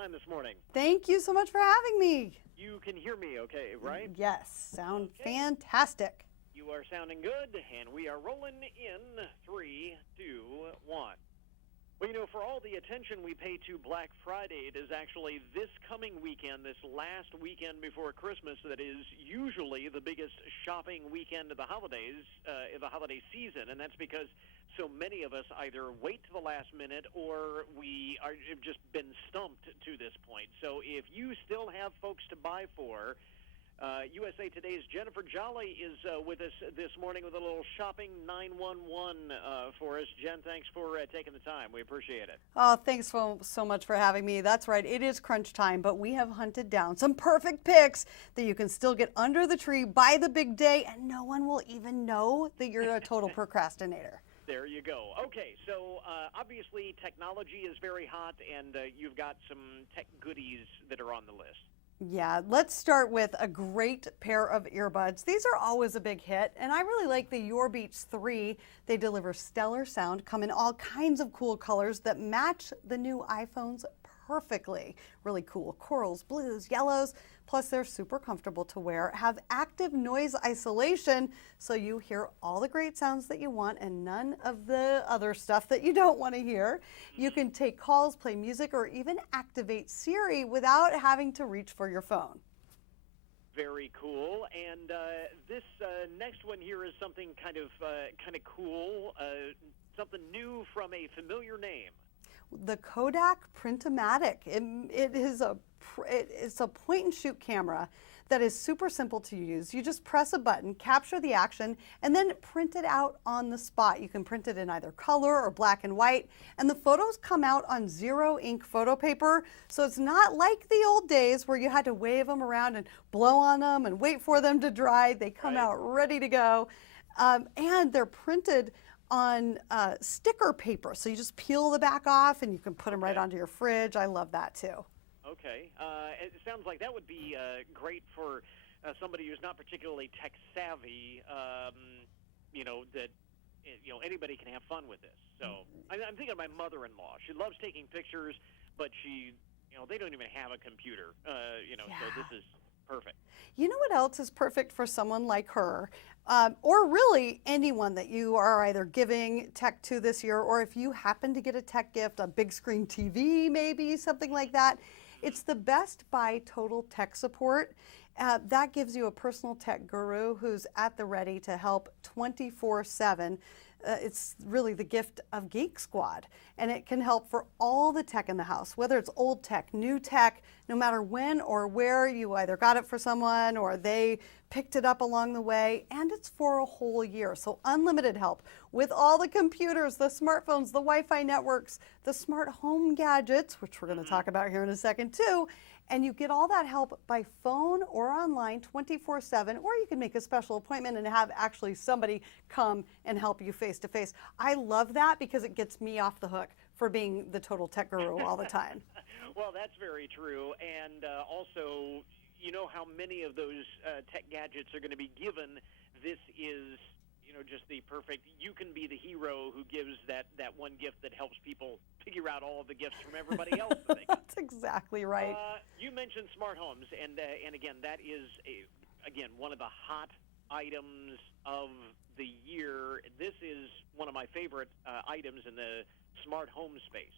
time this morning. Thank you so much for having me. You can hear me okay, right? Yes, sound fantastic. You are sounding good, and we are rolling in 3, 2, 1. Well, for all the attention we pay to Black Friday, it is actually this coming weekend, this last weekend before Christmas, that is usually the biggest shopping weekend of the holidays, the holiday season, and that's because so many of us either wait to the last minute or have just been stumped to this point. So if you still have folks to buy for, USA Today's Jennifer Jolly is with us this morning with a little shopping 911 for us. Jen, thanks for taking the time. We appreciate it. Oh, thanks so much for having me. That's right, it is crunch time, but we have hunted down some perfect picks that you can still get under the tree by the big day, and no one will even know that you're a total procrastinator. There you go. Okay, so obviously technology is very hot, and you've got some tech goodies that are on the list. Yeah, let's start with a great pair of earbuds. These are always a big hit, and I really like the Your Beats 3. They deliver stellar sound, come in all kinds of cool colors that match the new iPhones perfectly. Really cool corals, blues, yellows, plus they're super comfortable to wear, have active noise isolation, so you hear all the great sounds that you want and none of the other stuff that you don't want to hear. You can take calls, play music, or even activate Siri without having to reach for your phone. Very cool. And this next one here is something kind of cool, something new from a familiar name. The Kodak Print-O-Matic. It's a point-and-shoot camera that is super simple to use. You just press a button, capture the action, and then print it out on the spot. You can print it in either color or black and white, and the photos come out on zero-ink photo paper, so it's not like the old days where you had to wave them around and blow on them and wait for them to dry. They come out ready to go, and they're printed on sticker paper, so you just peel the back off and you can put them right onto your fridge. I love that too. Okay, it sounds like that would be great for somebody who's not particularly tech savvy. That anybody can have fun with this. So I'm thinking of my mother-in-law. She loves taking pictures, but they don't even have a computer. So this is perfect. You know what else is perfect for someone like her, or really anyone that you are either giving tech to this year, or if you happen to get a tech gift, a big screen TV maybe, something like that. It's the Best Buy Total Tech Support. That gives you a personal tech guru who's at the ready to help 24/7. It's really the gift of Geek Squad, and it can help for all the tech in the house, whether it's old tech, new tech, no matter when or where you either got it for someone or they picked it up along the way, and it's for a whole year. So unlimited help with all the computers, the smartphones, the Wi-Fi networks, the smart home gadgets, which we're going to talk about here in a second too. And you get all that help by phone or online 24/7, or you can make a special appointment and have actually somebody come and help you face to face. I love that because it gets me off the hook for being the total tech guru all the time. Well, that's very true. And also, how many of those tech gadgets are going to be given. This is just the perfect, you can be the hero who gives that one gift that helps people figure out all of the gifts from everybody else. That's exactly right. You mentioned smart homes, and again, that is, one of the hot items of the year. This is one of my favorite items in the smart home space.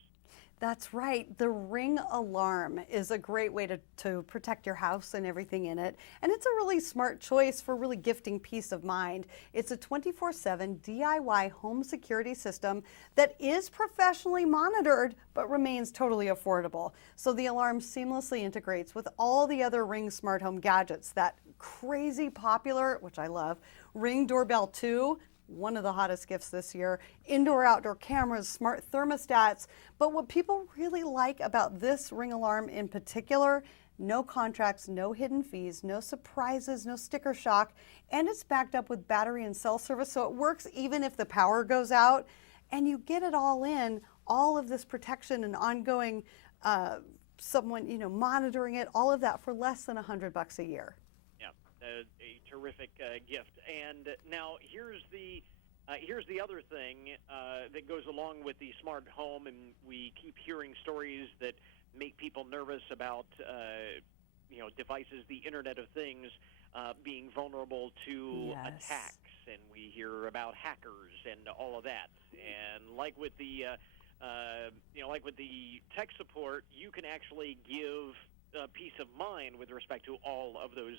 That's right. The Ring alarm is a great way to protect your house and everything in it. And it's a really smart choice for really gifting peace of mind. It's a 24/7 DIY home security system that is professionally monitored but remains totally affordable. So the alarm seamlessly integrates with all the other Ring smart home gadgets. That crazy popular, which I love, Ring Doorbell 2, one of the hottest gifts this year, indoor-outdoor cameras, smart thermostats. But what people really like about this Ring alarm in particular, no contracts, no hidden fees, no surprises, no sticker shock, and it's backed up with battery and cell service, so it works even if the power goes out. And you get it all in, all of this protection and ongoing someone monitoring it, all of that for less than $100 a year. A terrific gift. And now here's the other thing that goes along with the smart home, and we keep hearing stories that make people nervous about devices, the Internet of Things, being vulnerable to attacks, and we hear about hackers and all of that. And like with the tech support, you can actually give peace of mind with respect to all of those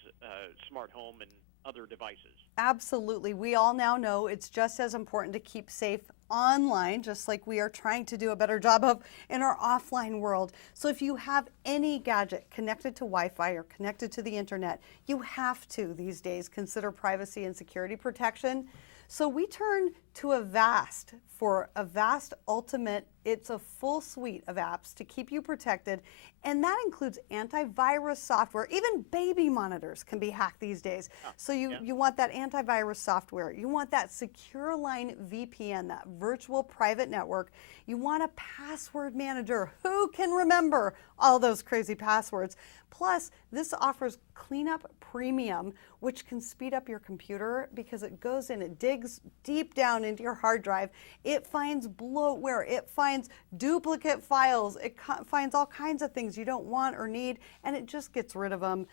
smart home and other devices. Absolutely. We all now know it's just as important to keep safe online, just like we are trying to do a better job of in our offline world. So if you have any gadget connected to Wi-Fi or connected to the internet, you have to these days consider privacy and security protection. So we turn to Avast for Avast Ultimate. It's a full suite of apps to keep you protected, and that includes antivirus software. Even baby monitors can be hacked these days. So you want that antivirus software. You want that secure line VPN, that virtual private network. You want a password manager. Who can remember all those crazy passwords? Plus, this offers Cleanup Premium, which can speed up your computer because it goes in, it digs deep down into your hard drive. It finds bloatware, it finds duplicate files, it finds all kinds of things you don't want or need, and it just gets rid of them,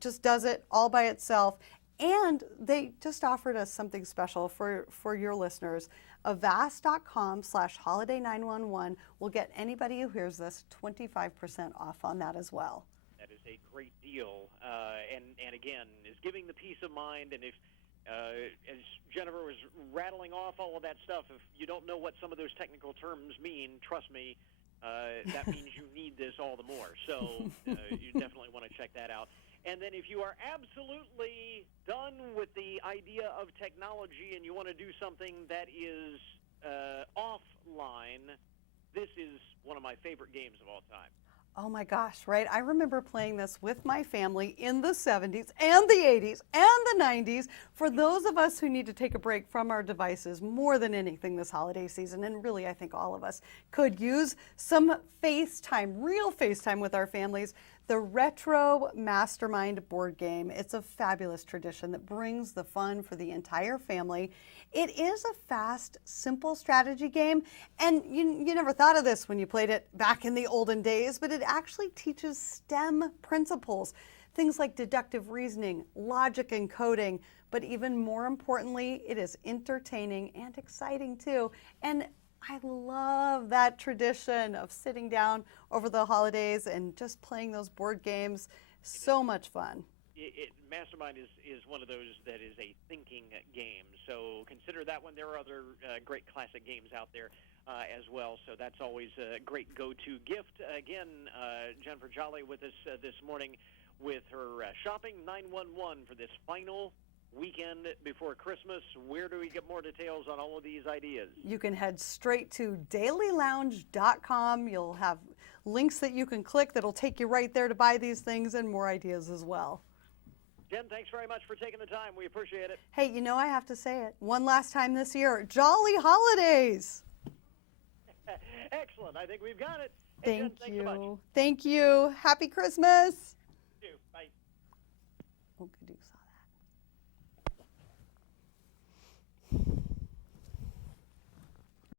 just does it all by itself. And they just offered us something special for your listeners. Avast.com/holiday911 will get anybody who hears this 25% off on that as well. That is a great deal, and again, is giving the peace of mind. And if, as Jennifer was rattling off all of that stuff, if you don't know what some of those technical terms mean, trust me, that means you need this all the more. So you definitely want to check that out. And then if you are absolutely done with the idea of technology and you want to do something that is offline, this is one of my favorite games of all time. Oh my gosh, right? I remember playing this with my family in the 70s and the 80s and the 90s. For those of us who need to take a break from our devices more than anything this holiday season, and really I think all of us could use some FaceTime, real FaceTime with our families, the Retro Mastermind board game. It's a fabulous tradition that brings the fun for the entire family. It is a fast, simple strategy game, and you never thought of this when you played it back in the olden days, but it actually teaches STEM principles, things like deductive reasoning, logic and coding, but even more importantly, it is entertaining and exciting too. And I love that tradition of sitting down over the holidays and just playing those board games. So much fun. Mastermind is one of those that is a thinking game, so consider that one. There are other great classic games out there as well, so that's always a great go-to gift. Again, Jennifer Jolly with us this morning with her shopping 911 for this final weekend before Christmas. Where do we get more details on all of these ideas? You can head straight to dailylounge.com. You'll have links that you can click that'll take you right there to buy these things and more ideas as well. Jen, thanks very much for taking the time. We appreciate it. Hey, I have to say it one last time this year. Jolly holidays! Excellent. I think we've got it. Hey, Jen, thanks so much. Thank you. Happy Christmas. You too. Bye. Oh, good.